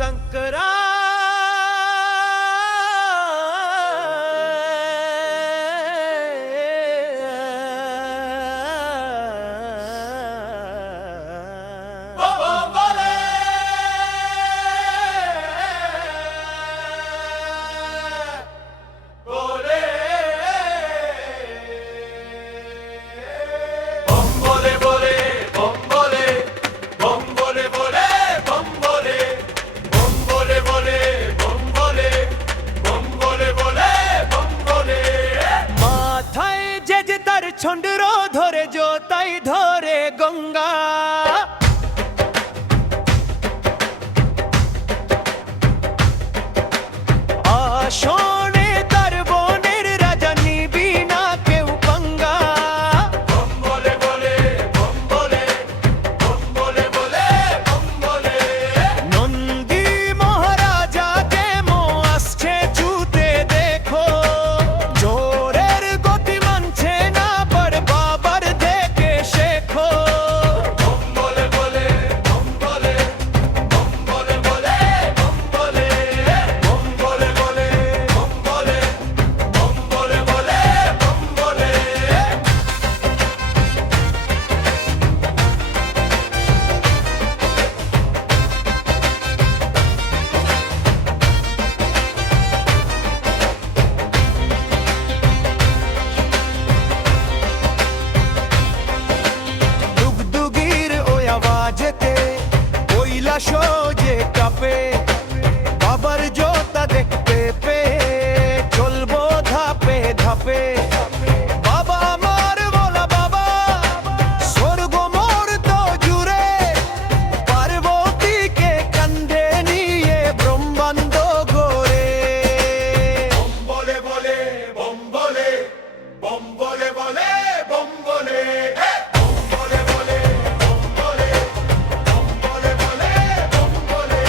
शंकरा ছন্ডরো ধরে জোতাই ধরে গঙ্গা আসনে তার বনের রাজা নিবি না কেউ পাঙ্গা বম বলে বলে বম বলে বম বলে বলে বম বলে নন্দী মহারাজা কেমো আসছে ছুতে দেখো জোরের গতি মানছে না বাবার দেখে শেখো বম বলে বলে বম বলে বম বলে বলে বম বলে বম বলে বলে বম বলে বম বলে বলে বম বলে দুগদুগির ওই আওয়াজেতে কৈলাসও যে কাঁপে বাবার জোতা দেখতে পেয়ে চলবো ধাপে ধাপে বাবা আমার বলা বাবা স্বর্গ মোর তো জুড়ে পার্বতীকে কান্ধে নিয়ে ব্রহ্মাণ্ড গড়ে বম বলে বলে বম বলে বম বলে বলে বম বলে বম বলে বলে বম বলে বম বলে বলে বম বলে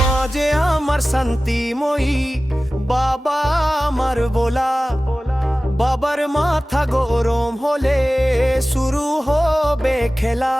মাঝে আমার শান্তিময়ী বাবা আমার বলা বাবার মাথা গরম হলে শুরু হবে খেলা।